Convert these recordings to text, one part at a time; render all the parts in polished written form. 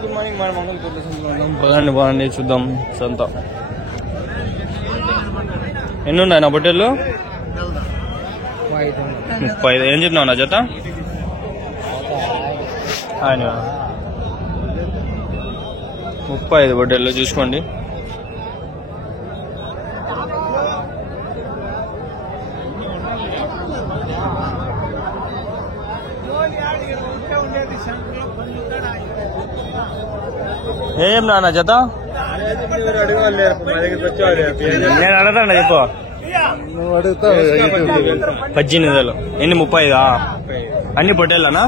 Good morning. మన మంగళపూర్ ఉన్నాం. పదండి బాగుంది చూద్దాం సంత. ఎన్ని ఉన్నాయి నా పొట్టేళ్ళు? 35. ఏం చెప్పినావు నా జత? 35 పొట్టేళ్ళు చూసుకోండి. ఏం నాన్న జత? నేను అడగతాను చెప్పు. 18,000. ఎన్ని? 35. అన్ని పొట్టేళ్ళనా?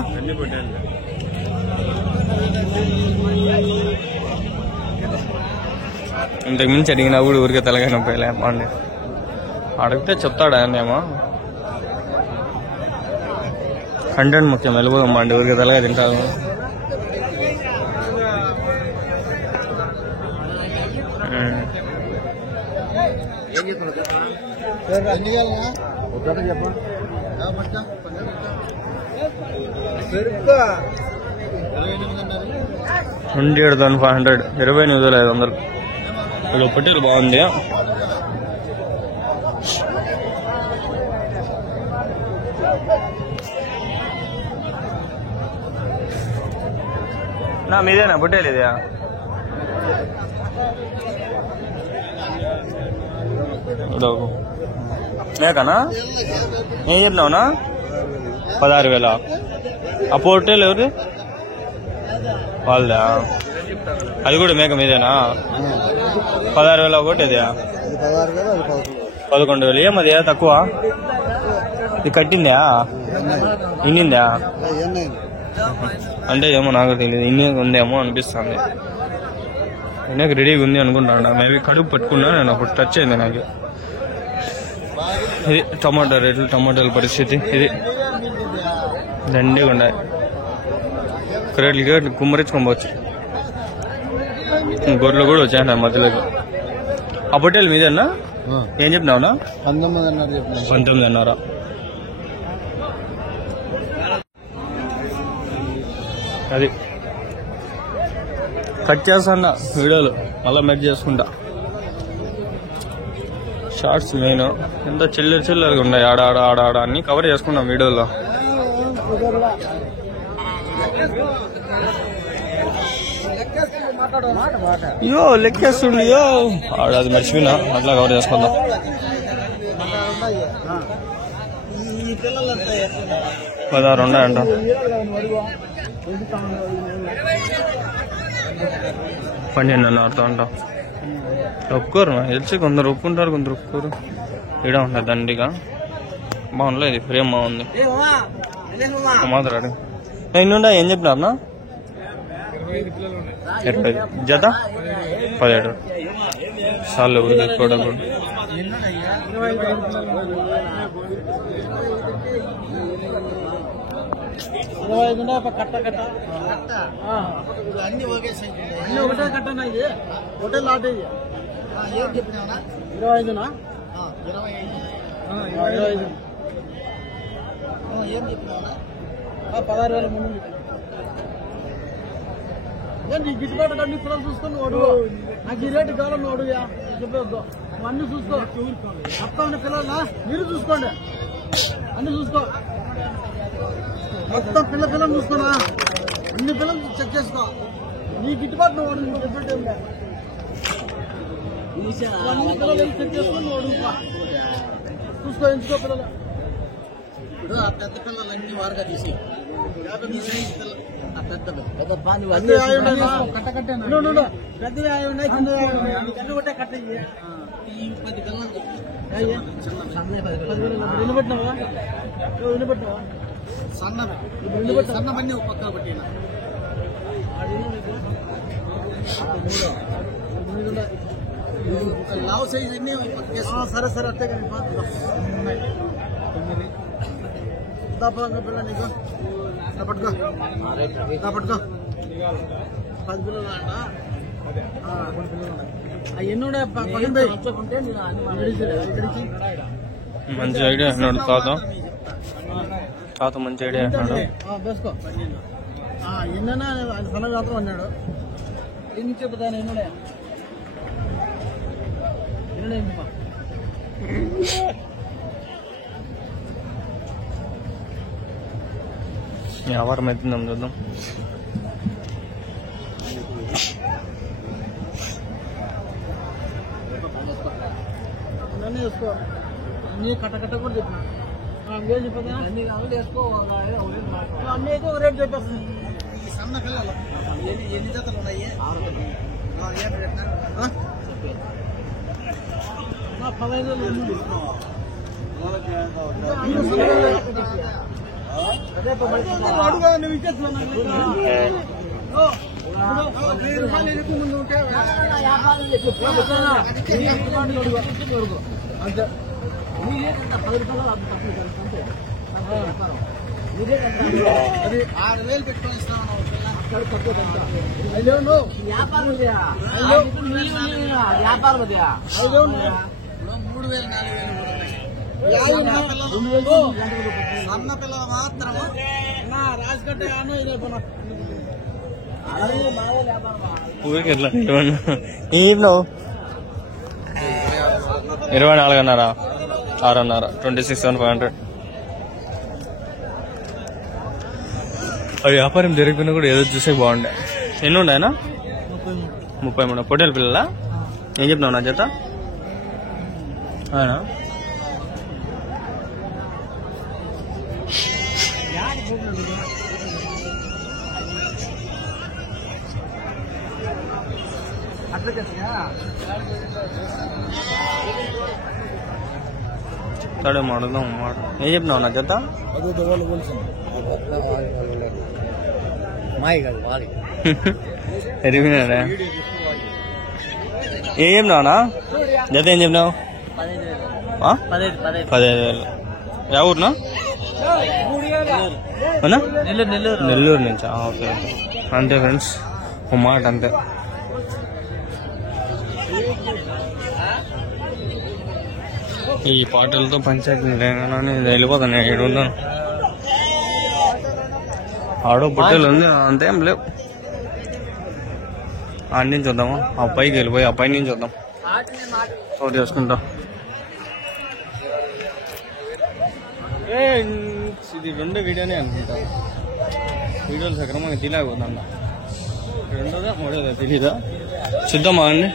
ఇంతకు మించి అడిగినా కూడా ఊరికే తలగా నొప్పిలే బాగుంది. అడిగితే చెప్తాడా ఏమో. కంటెంట్ ముఖ్యం. వెళ్ళిపోదాం అండి. ఊరికే తలగా తింటారు. $28,500. 28,500. ఇక్కడ పొట్టేలు బాగుంది. నా మీదేనా పొట్టేలు? ఇదే లేకనా? ఏం చెప్పినావునా? 16,000. ఆ పొట్టేలు ఎవరు? వాళ్ళదా? అది కూడా మేక మీదేనా? 16,000 ఒకటి. అదే 11,000. ఏమది తక్కువ? ఇది కట్టిందా? ఇన్నిందా? అంటే ఏమో నాకు తెలియదు. ఇన్ని ఉందేమో అనిపిస్తుంది. ఇన్నకి రెడీగా ఉంది అనుకుంటాను. మేబీ కడుపు పట్టుకున్నా. నేను అప్పుడు టచ్ అయింది నాకు. ఇది టమాటా రేట్లు, టమాటాల పరిస్థితి ఇది. దండిగా ఉన్నాయి. రేట్లకి కుమ్మరించుకోవచ్చు. గొర్రెలు కూడా వచ్చాయి మధ్యలోకి. ఆ పొట్టేలు మీదేనా? ఏం చెప్పినావునా? 19,500. అది కట్ చేస్తాను వీడియోలు, మళ్ళీ మెట్ చేసుకుంటా. షార్ట్స్ మెయిన్. ఎంత చిల్లరగా ఉన్నాయి. ఆడ అన్ని కవర్ చేసుకున్నాం వీడియోలో. యో లెక్కేస్తుండి. యో ఆడ అది మర్చిపోయినా. అట్లా కవర్ చేసుకుందాం. 16 ఉన్నాయంట. $12,500 అంట. ఒప్పుకోరు తెలిసి. కొందరు ఒప్పుకుంటారు, కొందరు ఒప్పుకోరు. ఈడ ఉంటుంది దండిగా. బాగుండలేదు. ఇది ఫ్రేమ్ బాగుంది. మాత్రాడు ఎన్నుండా? ఏం చెప్పినారనా? 20. జత 17. సార్లు ఊరు తెచ్చుకోవడం కూడా. అన్ని ఒకటే కట్టనా? ఇది ఒకటే లాట్. ఇది ఏం చెప్పినా? 25నా? 25. ఏం చెప్పినా? 16,000. ఏంటి గిట్టుబాటు అన్ని పిల్లలు చూసుకొని వాడు నాకు ఈ రేటు కావాలని వాడుగా చెప్పొద్దు. అన్ని చూసుకో. మొత్తం అన్ని పిల్లల మీరు చూసుకోండి. అన్ని చూసుకో. మొత్తం పిల్లలు చూసుకోనా? అన్ని పిల్లలు చెక్ చేసుకో. నీ గిట్టుబాటు వాడు చెప్పినట్టు అన్ని పిల్లలు చెక్ చేసుకొని వాడు చూసుకో. ఎంచుకో పిల్లలు. ఇప్పుడు ఆ పెద్ద పిల్లలన్నీ వారుగా తీసి పెద్ద కట్ట 10 పిల్లలు వినబెట్టినావా? వినబెట్టినావా? సన్నమన్నీ ఒక పక్క పట్టిన లావ్ సైజ్ అన్ని. సరే అట్టే కానీ పిల్ల నీకు పట్టుకో. 10 పిల్లలు అంట. మంచి ఐడియా అన్నాడు తాత. మంచి ఐడియా అన్నాడు. ఎన్నైనా ఆయన సన్నగా మాత్రం అన్నాడు ఏం చెప్తాను ఎన్నుడే ఎన్నుడేంటిమా వ్యాపారం అవుతుందాం చూద్దాం. అన్నీ వేసుకో అన్నీ కట్ట కూడా చెప్పిన ఇంకేం చెప్పదా అన్ని కావాలి వేసుకో అన్నీ అయితే ఒక రేట్ చెప్పేస్తుంది ఈ సన్న పిల్లలు ఎన్ని జతలు ఉన్నాయి 15 అడుగా నువ్వు ఇచ్చేస్తున్నావు ముందు ఉంటే అంతే 10 రూపాయలు అది 6,000 పెట్టుకొని ఇస్తాను వ్యాపారం 3,000 4,000 సన్న పిల్లలు మాత్రం రాజకట్ట ఇదే పన ఊరికి ఎట్లా 24,500 6,500 26,500. అది వ్యాపారం జరిగిపోయినా కూడా ఏదో చూసే బాగుండే. ఎన్ని ఉన్నాయనా? 33 పొట్టేల పిల్లలా? ఏం చెప్తున్నావు నా జత? అవునా? సరే మాడుదాం మాట. ఏం చెప్పినావు నా జత? ఎరిగినారా? ఏం చెప్పినావునా జత? ఏం చెప్పినావు? 15,000. యా ఊరునా? నెల్లూరు నుంచి. ఓకే అంతే ఫ్రెండ్స్, ఒక మాట అంతే. ఈ పాటలతో పంచాయతీ లేగానే వెళ్ళిపోతాను. ఇక్కడ ఉన్నాను, ఆడో పుట్టేలు ఉంది, అంతేం లేవు. ఆడి నుంచి వద్దామా? ఆ పైకి వెళ్ళిపోయి ఆ పై నుంచి వద్దాం, చోటు చేసుకుంటా. ఇది రెండో వీడియోనే అనుకుంటా. వీడియోలు సక్రమంగా తీలేకపోతుందా? రెండోదా మూడోదా తెలీదా? చూద్దామా అండి.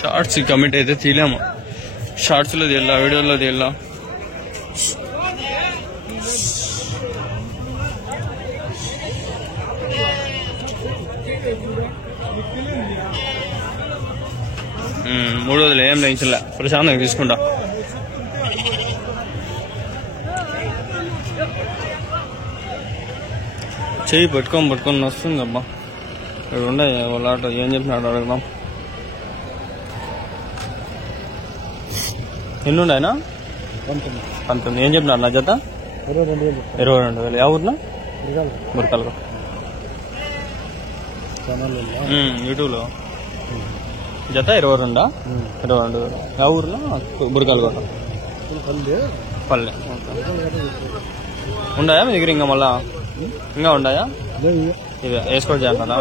షార్ట్స్ కమిట్ అయితే తీలేము, షార్ట్స్లో తీయాలా, వీడియోలో తీయాలా. మూడోదిలో ఏం లేచలే, ప్రశాంతంగా తీసుకుంటా. చెయ్యి పట్టుకొని వస్తుంది అబ్బా. ఇక్కడ ఉండే వాళ్ళ ఆటో ఏం చెప్పినాడు అడుగుదాం. ఎన్ని ఉన్నాయనా? 19. ఏం చెప్పినారు నా జత? 22,000. యా ఊర్లో? మురకాలు. యూట్యూబ్లో జత 22. 22,000. యా ఊర్లో? బురకాలు కూడా పల్లె. ఉన్నాయా మీ దగ్గర ఇంకా? మళ్ళా ఇంకా ఉన్నాయా? ఇవే వేసుకోవచ్చు చేస్తానా?